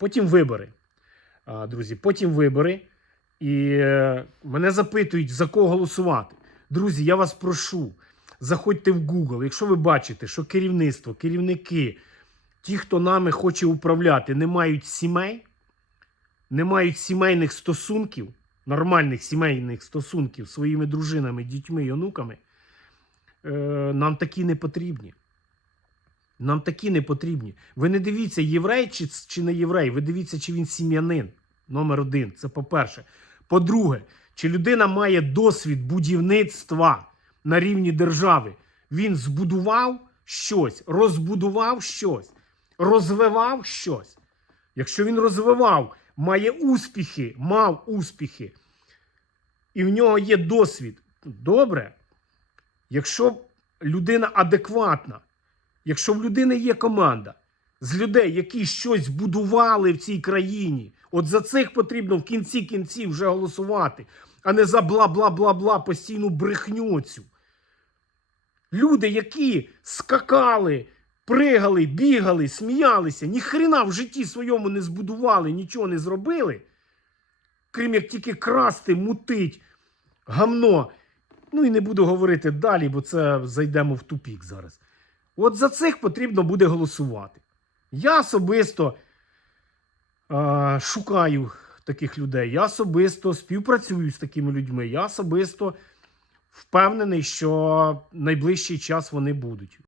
Потім вибори. Друзі, потім вибори. І е, мене запитують, за кого голосувати. Друзі, я вас прошу, заходьте в Google. Якщо ви бачите, що керівництво, керівники, ті, хто нами хоче управляти, не мають сімей, не мають сімейних стосунків, нормальних сімейних стосунків своїми дружинами, дітьми і онуками, е, нам такі не потрібні. Нам такі не потрібні. Ви не дивіться, єврей чи, чи не єврей, ви дивіться, чи він сім'янин. Номер один. Це по-перше. По-друге, чи людина має досвід будівництва на рівні держави. Він збудував щось, розбудував щось, розвивав щось. Якщо він розвивав, має успіхи, мав успіхи, і в нього є досвід, добре. Якщо людина адекватна, якщо в людини є команда з людей, які щось будували в цій країні, от за цих потрібно в кінці кінців вже голосувати, а не за бла-бла-бла-бла постійну брехню цю. Люди, які скакали, пригали, бігали, сміялися, ні хрена в житті своєму не збудували, нічого не зробили, крім як тільки красти, мутить, гамно. Ну і не буду говорити далі, бо це зайдемо в тупік зараз. От за цих потрібно буде голосувати. Я особисто е, шукаю таких людей. Я особисто співпрацюю з такими людьми. Я особисто впевнений, що найближчий час вони будуть.